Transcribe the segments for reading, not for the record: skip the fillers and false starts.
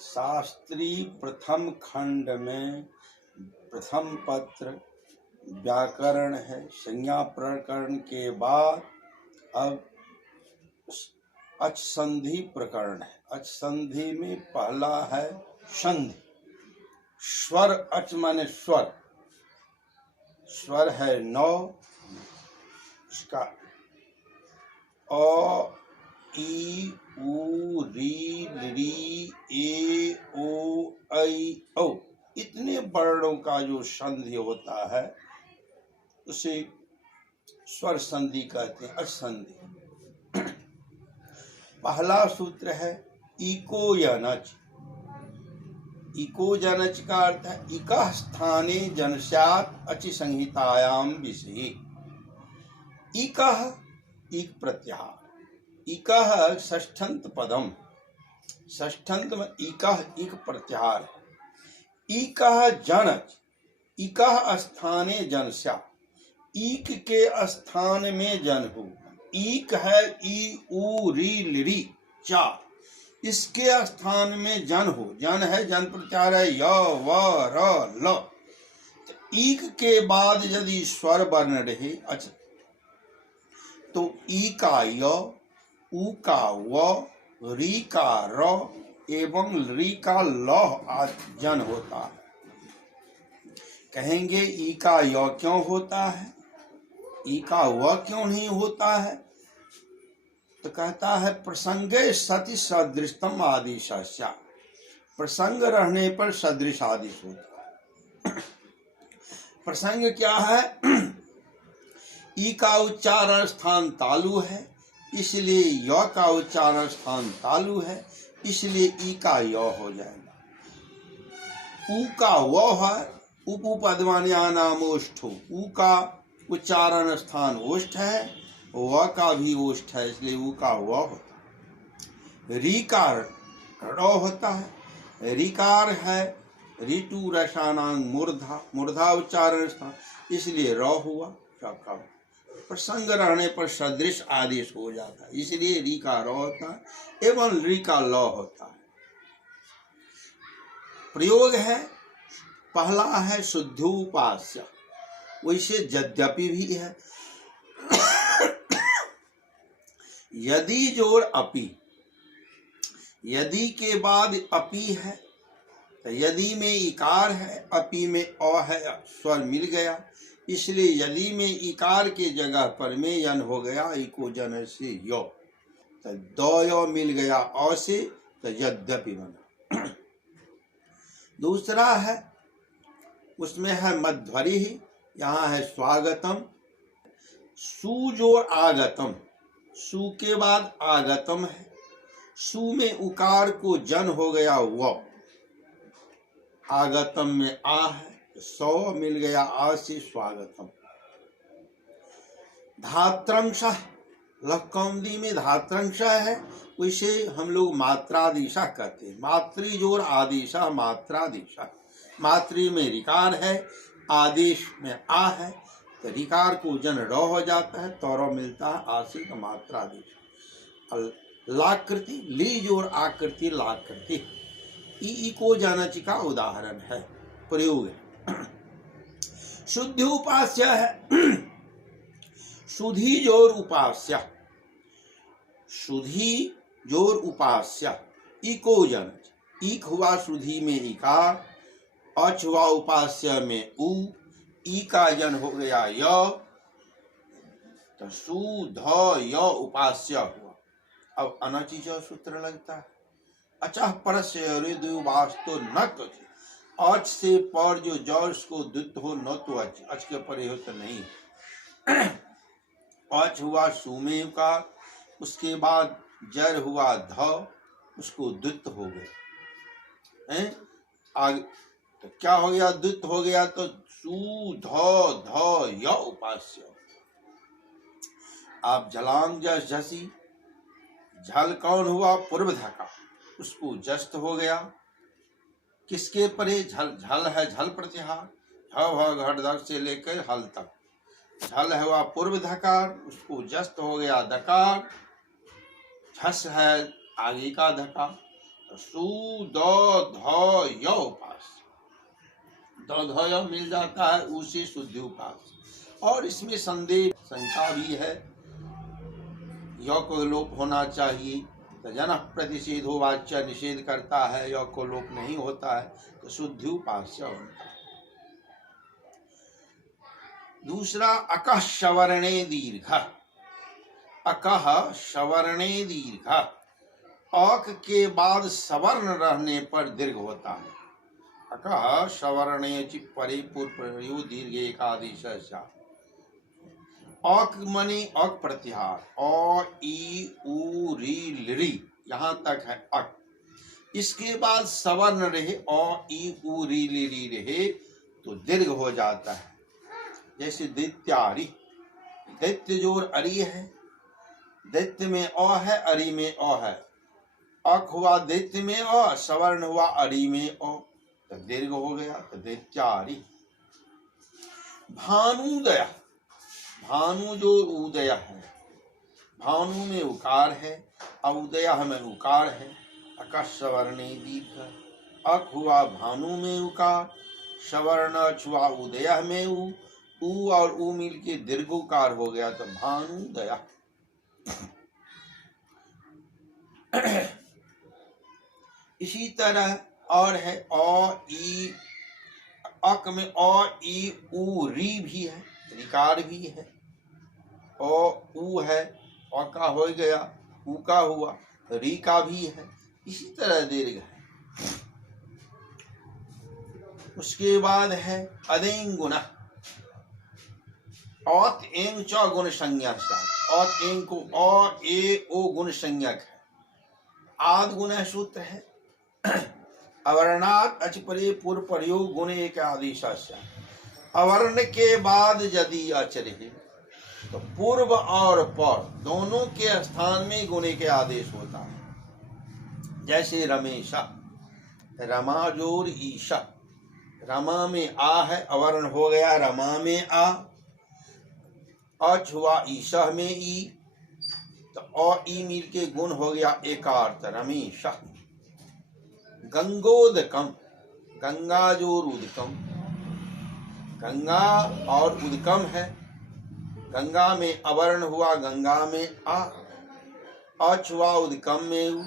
शास्त्री प्रथम खंड में प्रथम पत्र व्याकरण है। संज्ञा प्रकरण के बाद अब अच संधि प्रकरण है। अच संधि में पहला है संधि। स्वर अच माने स्वर, स्वर है 9। इसका अ ई उ री री ए ओ ऐ औ इतने वर्णों का जो संधि होता है उसे स्वर संधि कहते हैं, अच संधि। पहला सूत्र है इको यनच। इको जनच का अर्थ है इकः स्थाने जनस्यात् अचि संहितायाम विषये। इकः इक प्रत्याहार, इकः षष्ठंत पदम, षष्ठंत में इकः इक प्रत्याहार है। इकः जनच, इकः स्थाने जनस्यात्, ईक के स्थान में जन हो। ईक है ई उ री लिरी चार, इसके स्थान में जन हो। जन है जन प्रत्याहार है य व र ल। ईक के बाद यदि स्वर वर्ण रहे अच्छा तो ई का य, उ का व, री का र एवं री का ल जन होता है। कहेंगे ई का य क्यों होता है, ई का व क्यों नहीं होता है? तो कहता है प्रसंगे सति सदृशतम आदेश। प्रसंग रहने पर सदृश आदेश होता है। प्रसंग क्या है? ई का उच्चारण स्थान तालु है, इसलिए य का उच्चारण स्थान तालु है, इसलिए ई का य हो जाएगा। उ का व है, उपपदमान्या नाम ओष्ठो। उ का उच्चारण स्थान ओष्ठ है, व का भी ओष्ठ है, इसलिए उ का व होता है। री का र होता है, रीकार है ऋतु रसानांग मूर्धा, मूर्धा उच्चारण स्थान, इसलिए र हुआ। प्रसंग रहने पर सदृश आदेश हो जाता है, इसलिए री का र होता है एवं री का ल होता है। प्रयोग है पहला है शुद्धोपास्य, वैसे यद्यपि भी है। यदि जोड़ अपि, यदि के बाद अपि है तो यदि में इकार है, अपि में अ है, स्वर मिल गया, इसलिए यदि में इकार के जगह पर में यन हो गया। इको जन से यो, तो दो यो मिल गया अ से, तो यद्यपि बना। दूसरा है उसमें है मध्वरी, यहाँ है स्वागतम। सु जोड़ आगतम, सु के बाद आगतम है, सु में उकार को जन हो गया व, आगतम में आ है, सौ मिल गया आ से स्वागतम। धात्रंशः, लकौमदी में धात्रंशः है, उसे हम लोग मात्रादिशा कहते हैं। मातृ जोड़ आदेशा मात्रादिशा, मातृ में रिकार है, आदेश में आ है, तो रिकार को जन र हो जाता है, तौर मिलता है आशी का मात्रादेश। लाकृति, ली जोड़ आकृति लाकृति, इको जनच का उदाहरण है, प्रयोग है। शुद्धि उपास्य है, शुद्धि जोर उपास्य, शुद्धि जोर उपास्य। इको जनच, इक हुआ शुद्धि में इकार, अच हुआ उपास्य में उ, ई का जन हो गया य, तो सु ध य उपास्य हुआ। अब अनचि सूत्र लगता है। अचः परस्य हृदय वास्तु न तो, अच से पर जो जॉर्स को द्वित हो न तो अच, अच के परे हो तो नहीं। अच हुआ सुमे का, उसके बाद जर हुआ ध, उसको द्वित हो गए आगे, तो क्या हो गया? द्वित हो गया, तो सु ध ध य उपास्य। आप जलांग जस झसी, झल कौन हुआ? पूर्व धका, उसको जस्त हो गया। किसके परे? झल, झल है झल प्रत्याहार, घट से लेकर हल तक। झल है हुआ पूर्व धकार, उसको जस्त हो गया धकार। झस है आगे का धकार, तो सु द ध य उपास, द ध य मिल जाता है, उसी शुद्धि उपास। और इसमें संदेह शंका भी है, य को लोप होना चाहिए, तो जनः प्रतिषेधो वाच्य निषेध करता है, य को लोप नहीं होता है, तो शुद्धि उपास्य होता है। दूसरा अकः शवर्णे दीर्घ, अकः शवर्णे दीर्घ, अक के बाद सवर्ण रहने पर दीर्घ होता है। अकः शवर्णे च परे पूर्व दीर्घ एकादेश। अक मने अक प्रत्याहार, अ ई उ री लृ, यहाँ तक है अक। इसके बाद सवर्ण रहे, अ ई उ री लृ रहे, तो दीर्घ हो जाता है। जैसे दैत्यारि, दैत्य जोर अरि है, दैत्य में अ है, अरि में अ है, अक हुआ दैत्य में अ, सवर्ण हुआ अरि में अ, तो दीर्घ हो गया, तो दैत्यारि। भानुदय, भानु जो उदय है, भानु में उकार है, उदय में उकार है, अक सवर्णे दीर्घ, अक हुआ भानु में उकार, सवर्ण छुआ उदय में उ और उ मिल के दीर्घोकार हो गया, तो भानुदय। इसी तरह और है अ ई, अक में अ ई उ री भी है, रिकार भी है, अ उ है, अ का हो गया, उ का हुआ, री का भी है, इसी तरह दीर्घ है। उसके बाद है अदें गुण, औत एंग च गुण संज्ञा, और एंग को अ ए ओ गुण संज्ञक है। आद गुण सूत्र है, अवर्णात अच परे पूर्व प्रयोग गुण एक आदेश। अवर्ण के बाद यदि अच रहे तो पूर्व और पर दोनों के स्थान में गुण के आदेश होता है। जैसे रमेशा, रमा जोर ईशा, रमा में आ है, अवर्ण हो गया रमा में आ, अच हुआ ईशा में ई, तो अ ई मिल के गुण हो गया एकार्थ रमेशा। गंगोदकम, गंगा जोर उदकम, गंगा और उदकम है, गंगा में अवर्ण हुआ गंगा में आ, अच हुआ उदकम में उ,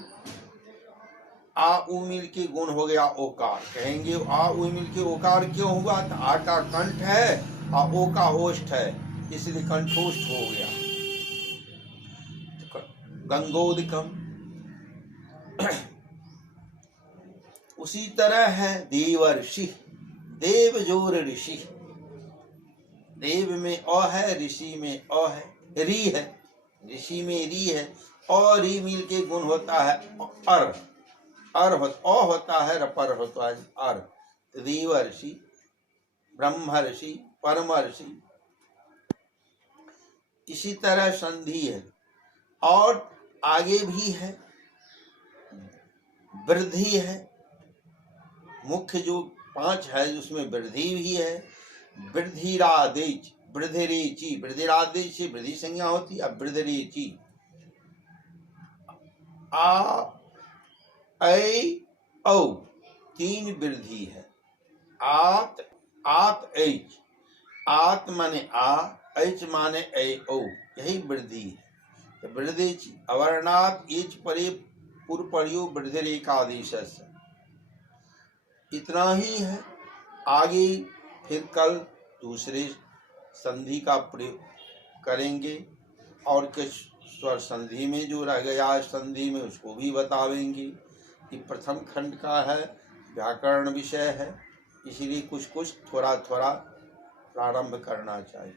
आ उ मिल के गुण हो गया ओकार। कहेंगे आ उ मिल के ओकार क्यों हुआ, तो आ का कंठ है और ओ का होष्ठ है, इसलिए कंठोष्ठ हो गया, गंगोदकम। उसी तरह है देवर्षि, देव जोर ऋषि, देव में अ है, ऋषि में अ है, री है, ऋषि में री है, और री मिल के गुण होता है अर, अर होता है, रपर होता है अर, देवर्षि, ब्रह्मर्षि, परमर्षि। इसी तरह संधि है, और आगे भी है, वृद्धि है, मुख्य जो 5 है उसमें वृद्धि भी है। वृद्धिरादेच, वृद्धिरेचि, वृद्धिरादेच से वृद्धि संज्ञा होती है, वृद्धिरेचि। आ ऐ औ 3 वृद्धि है, आत आत ऐच, आत माने आ, ऐच माने ऐ औ, यही वृद्धि है। तो वृद्धि अवर्णात एच परे पूर्व प्रयोग वृद्धि एकादेश। इतना ही है, आगे फिर कल दूसरे संधि का प्रयोग करेंगे, और कुछ स्वर संधि में जो रह गया संधि में उसको भी बतावेंगे। कि प्रथम खंड का है, व्याकरण विषय है, इसलिए कुछ कुछ थोड़ा थोड़ा प्रारंभ करना चाहिए।